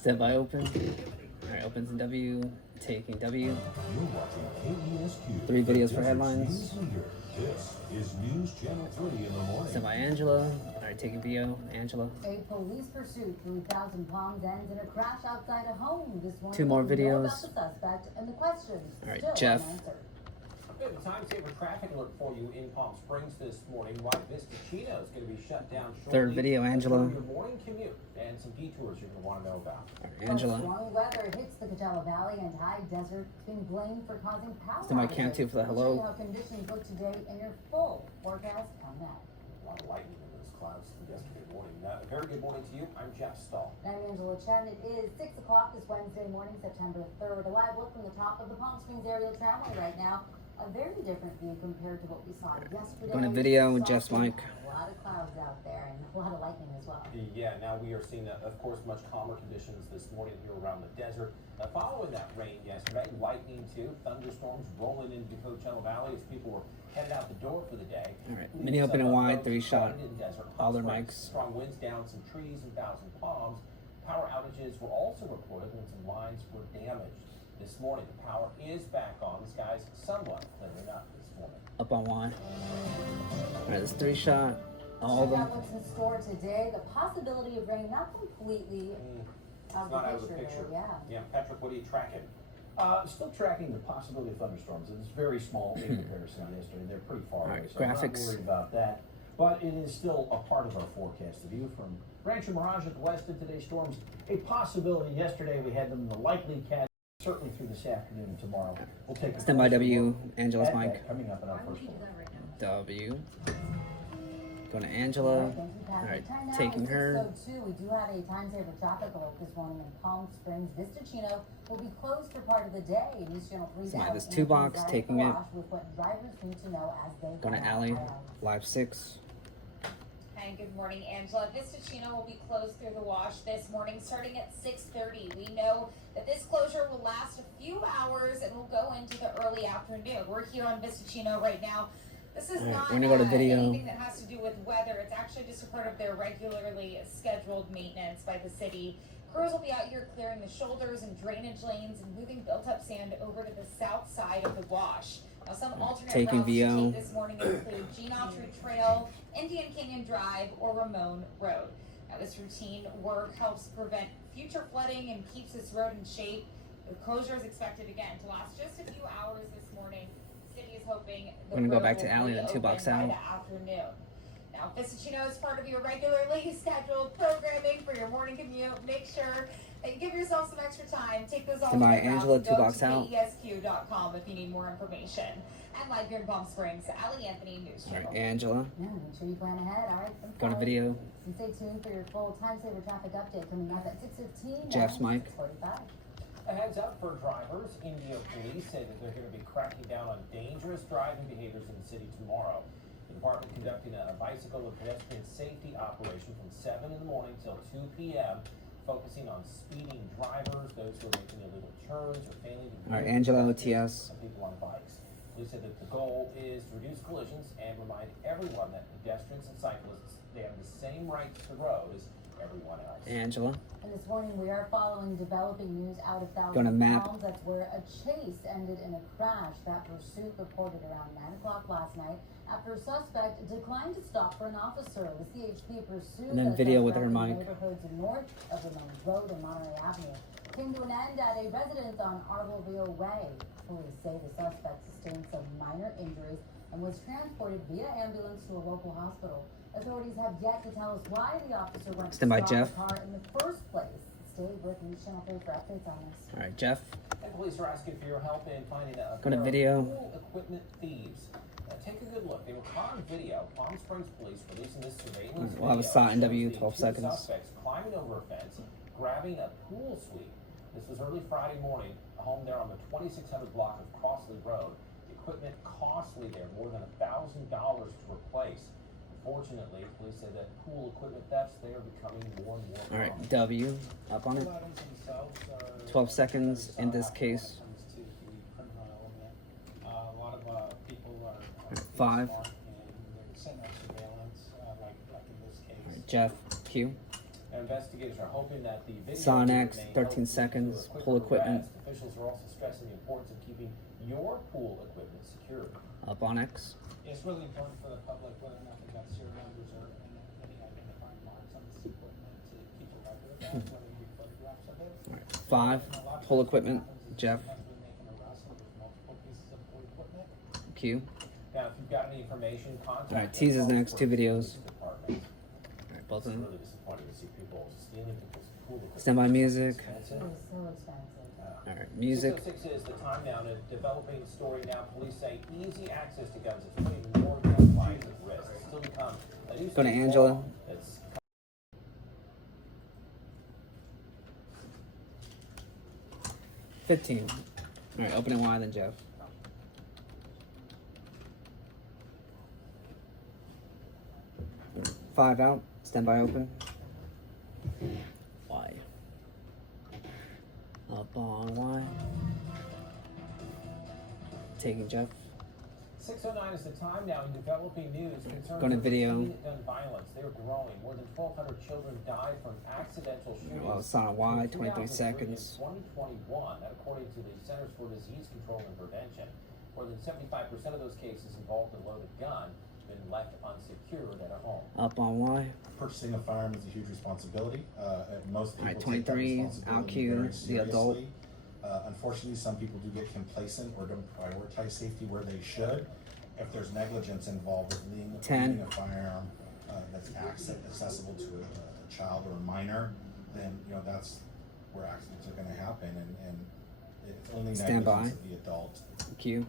Standby open. Alright, opens in W, taking W. You're watching KESQ. 3 videos for headlines. News leader. This is News Channel 3 in the morning. Standby Angela. Alright, taking VO. Angela. A police pursuit through Thousand Palms ends in a crash outside a home this morning. 2 more videos. About the suspect and the questions Alright, still Jeff. unanswered. We have a time-saver traffic alert for you in Palm Springs this morning. Why Vista Chino is going to be shut down shortly. 3rd video, Angela. Your morning commute and some detours you're going to want to know about. Alright, Angela. Strong weather hits the Coachella Valley and high desert being blamed for causing power Standby outages. cam 2 for the We'll hello. show you how conditions look today in your full forecast on that. A lot of lightning in those clouds from yesterday morning. Very good morning to you. I'm Jeff Stahl. I'm Angela Chen. It is 6 o'clock this Wednesday morning, September 3rd. A live look from the top of the Palm Springs aerial tramway right now. A very different view compared to what we saw yesterday. Going to video with Jeff's mic. A lot of clouds out there and a lot of lightning as well. Yeah, now we are seeing, of course, much calmer conditions this morning here around the desert. Following that rain yesterday, lightning too, thunderstorms rolling into the Coachella Valley as people were headed out the door for the day. Alright, mini open and wide, 3 shot. All their Springs, mics. Strong winds down some trees in Thousand Palms. Power outages were also reported when some lines were damaged. This morning, the power is back on. The skies somewhat clearing up this morning. Up on Y. Alright, this 3 shot. All of Check them. out what's in store today. The possibility of rain, not completely It's not out of the picture. there, Yeah, Patrick, what are you tracking? Still tracking the possibility of thunderstorms. It's very small in comparison to yesterday. They're pretty far away, Alright, so I'm not graphics. worried about that. But it is still a part of our forecast. The view from Rancho Mirage at the west of today's storms, a possibility. Yesterday we had them in the likely category. Certainly through this afternoon and tomorrow. We'll take a Standby closer W, look Angela's at mic. that coming up in our first one. W. Going to Angela. Thank you, Patrick. Alright, Time now taking is her. 6:02. We do have a time-saver traffic alert this morning in Palm Springs. Vista Chino will be closed for part of the day. News Channel 3 Somebody, down this in 2 box, Gonzales taking it. Wash with what drivers need to know as they Going to head out Alley. aisles. Live 6. And good morning, Angela. Vista Chino will be closed through the wash this morning starting at 6:30. We know that this closure will last a few hours and will go into the early afternoon. We're here on Vista Chino right now. This is Alright, not we're gonna go to video. anything that has to do with weather. It's actually just a part of their regularly scheduled maintenance by the city. Crews will be out here clearing the shoulders and drainage lanes and moving built-up sand over to the south side of the wash. Now, some alternate Taking routes to VO. take this morning include Gene Autry Trail, Indian Canyon Drive, or Ramon Road. Now, this routine work helps prevent future flooding and keeps this road in shape. The closure is expected again to last just a few hours this morning. The city is hoping the We're gonna go road back to will Alley, the 2 reopen box by out. the afternoon. Now, Vista Chino is part of your regularly scheduled programming for your morning commute. Make sure that you give yourself some extra time. Take those Standby alternate Angela, routes. 2 Go box to out. KESQ.com if you need more information. And live here in Palm Springs, Allie Anthony, News Channel. Alright, Angela. Yeah, make sure you plan ahead. All right. Going to video. And stay tuned for your full time-saver traffic update coming up at 6:15. Jeff's mic. 6:45. A heads up for drivers. Indio police say that they're going to be cracking down on dangerous driving behaviors in the city tomorrow. The department conducting a bicycle and pedestrian safety operation from 7 in the morning till 2 p.m., focusing on speeding drivers, those who are making illegal turns or failing to Alright, Angela OTS. and people on bikes. Police said that the goal is to reduce collisions and remind everyone that pedestrians and cyclists, they have the same rights to the road as everyone else. Angela. And this morning we are following developing news out of Going to Thousand map. Palms. That's where a chase ended in a crash. That pursuit reported around 9 o'clock last night after a suspect declined to stop for an officer. The CHP pursued And then the video with suspect her in mic. neighborhoods north of Ramon Road and Monterey Avenue. Came to an end at a residence on Arbolville Way. Police say the suspect sustained some minor injuries and was transported via ambulance to a local hospital. Authorities have yet to tell us why the officer went to Standby, stop Jeff. the car in the first place. Stay with News Channel 3 for updates on this. Alright, Jeff. And police are asking for your help in finding a Go to pair of video. pool equipment thieves. Take a good look. They were caught on video. Palm Springs police releasing this surveillance We'll have a video shot in shows W, the 12 two seconds. Suspects climbing over a fence, grabbing a pool suite. This was early Friday morning, a home there on the 2600 block of Crossley Road. The equipment costly there, more than $1,000 to replace. Unfortunately, police say that pool equipment thefts, they are becoming more and more common. Alright, W. Up on it. 12 seconds in this case. A lot of people are 5. smart and they're setting up surveillance, like in this case. Alright, Jeff. Q. Now, investigators are hoping that the video Saw may next, help 13 lead to seconds, a quicker pool equipment. arrest. Officials are also stressing the importance of keeping your pool equipment secure. Up on X. It's really important for the public, whether or not they got serial numbers or any identifying marks on this equipment, to keep a record of that, whether you photographs of it. Alright, 5. And a lot of Pool times equipment. what happens is Jeff. sometimes we make an arrest and there's multiple pieces of pool equipment. Q. Now, if you've got any information, contact Alright, the teases next, Public 2 videos. Relations Department. Alright, both of It's them. really disappointing to see people stealing people's pool equipment. Stand by music. Expensive. It was so expensive. Alright, music. 606 is the time now to developing story now. Police say easy access to guns is putting more gun lives at risk. It's still become a new Go to state Angela. law that's 15. Alright, open it wide then Jeff. 5 out. Stand by open. Y. Up on Y. Taking Jeff. 609 is the time now in developing news concerning Going to video. gun violence. They're growing. More than 1,200 children died from accidental shootings. Well, it's on Y, from 23 2003 seconds. to 2021, that according to the Centers for Disease Control and Prevention. More than 75% of those cases involved a loaded gun been left unsecured at a home. Up on Y. Purchasing a firearm is a huge responsibility. Most people Alright, take that 23, responsibility LQ, very the adult. seriously. Unfortunately, some people do get complacent or don't prioritize safety where they should. If there's negligence involved with leaving 10. a firearm that's accessible to a child or a minor, then that's where accidents are going to happen, and it's only Stand by. negligence of the adult. Q.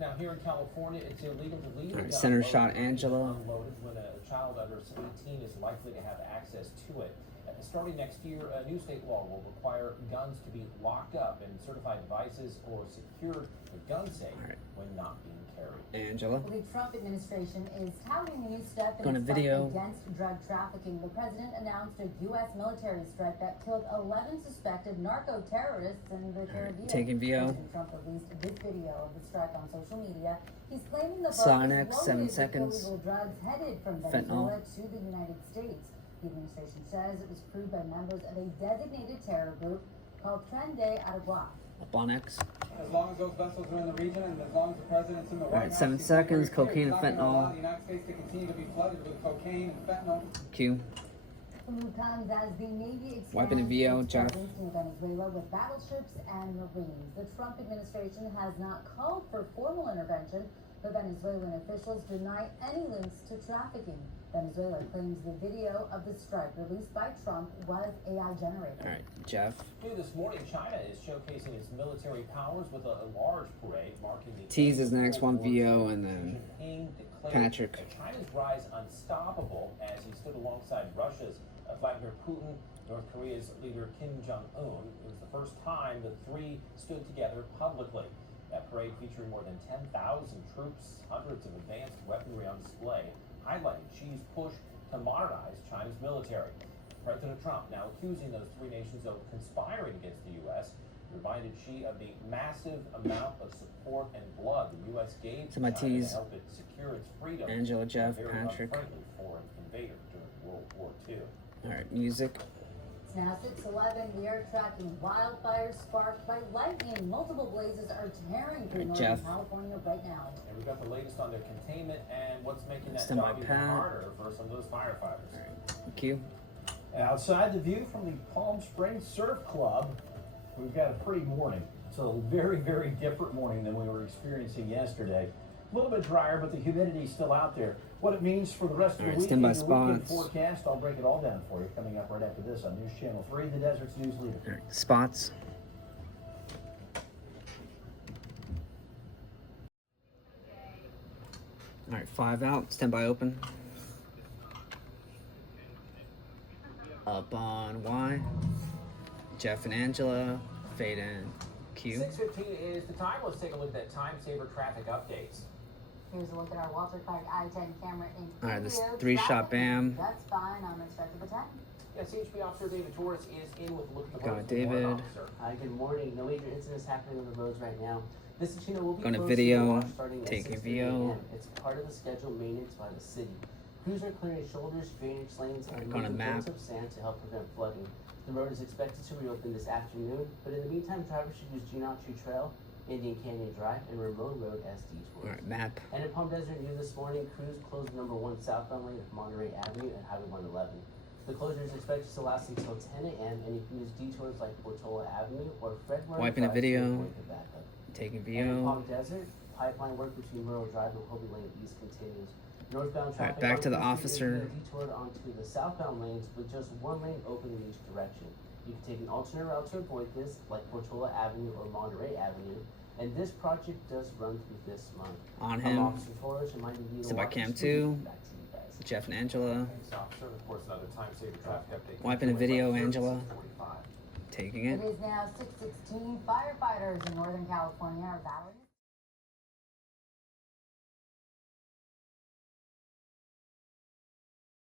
Now, here in California, it's illegal to leave a Alright, gun center loaded shot, or Angela. unloaded when a child under 18 is likely to have access to it. Starting next year, a new state law will require guns to be locked up in certified devices or secured with gun safe Alright. when not being carried. Angela. The Trump administration is touting a new step in Going to its fight video. against drug trafficking. The president announced a U.S. military strike that killed 11 suspected narco-terrorists in the Caribbean. taking VO. President Trump released this video of the strike on social media. He's claiming the Saw boat next, was 7 loaded with seconds. illegal drugs headed from Fentanyl. Venezuela to the United States. The administration says it was crewed by members of a designated terror group called Tren de Aragua. Up on X. As long as those vessels are in the region and as long as the president's in the White Alright, House, 7 he's very seconds, clear. cocaine He's and not gonna allow fentanyl. the United States to continue to be flooded with cocaine and fentanyl. Q. The move comes as the Navy expands Wiping the VO, its Jeff. presence in Venezuela with battleships and marines. The Trump administration has not called for formal intervention, but Venezuelan officials deny any links to trafficking. Venezuela claims the video of the strike released by Trump was AI generated. Alright, Jeff. New this morning, China is showcasing its military powers with a large parade marking the Tease is next, one World War VO, II. and then Xi Jinping declared Patrick. that China's rise unstoppable as he stood alongside Russia's Vladimir Putin, North Korea's leader Kim Jong-un. It was the first time the three stood together publicly. That parade featuring more than 10,000 troops, hundreds of advanced weaponry on display, highlighting Xi's push to modernize China's military. President Trump now accusing those three nations of conspiring against the U.S., reminded Xi of the massive amount of support and blood the U.S. gave To my China T's. to help it secure its freedom. Angela, Jeff, from a very Patrick. unfriendly foreign invader during World War II. Alright, music. It's now 6:11. We are tracking wildfires sparked by lightning. Multiple blazes are tearing through Alright, Northern Jeff. California right now. And we've got the latest on their containment and what's making that Stand by, job even Pat. harder for some of those firefighters. Alright, Q. Outside the view from the Palm Springs Surf Club, we've got a pretty morning. It's a very, very different morning than we were experiencing yesterday. A little bit drier, but the humidity's still out there. What it means for the rest of the Alright, week stand by and your weekend spots. forecast, I'll break it all down for you coming up right after this on News Channel 3, the Desert's news leader. Alright, spots. Alright, 5 out. Stand by open. Up on Y. Jeff and Angela. Fade in. Q. 6:15 is the time. Let's take a look at that time saver traffic updates. Here's a look at our Walter Clark I-10 camera in Alright, this video. 3-shot Traffic bam. That's fine. I'm expecting the 10. Yeah, CHP Officer David Torres is in with a look at the Got roads. David. Good morning, officer. Hi, good morning. No major incidents happening on the roads right now. This Ticino will be Going to closed video, tomorrow starting at taking 6:30 VO. a.m. It's part of the scheduled maintenance by the city. Crews are clearing shoulders, drainage lanes, and Gonna removing map. fields of sand to help prevent flooding. The road is expected to reopen this afternoon, but in the meantime, drivers should use Geometry Trail, Indian Canyon Drive, and Ramon Road as detours. Alright, map. And in Palm Desert New this morning, crews closed number 1 southbound lane of Monterey Avenue and Highway 111. The closure is expected to last until 10 a.m. and you can use detours like Portola Avenue or Fred Martin Wiping the Drive to video. avoid the backup. Taking And in video. Palm Desert, pipeline work between Rural Drive and Hobie Lane East continues. Northbound traffic back to the on East Street is officer. being detoured onto the southbound lanes with just one lane open in each direction. You can take an alternate route to avoid this, like Portola Avenue or Monterey Avenue, and this project does run through this month. On I'm him. Officer Torres, reminding you to Sit by watch the cam speed. 2. Back to you guys. Jeff and Angela. Thanks, officer. Of course, another time-saver traffic update. Wiping a video, Angela. 6:45. Taking It it. is now 6:16. Firefighters in Northern California are battling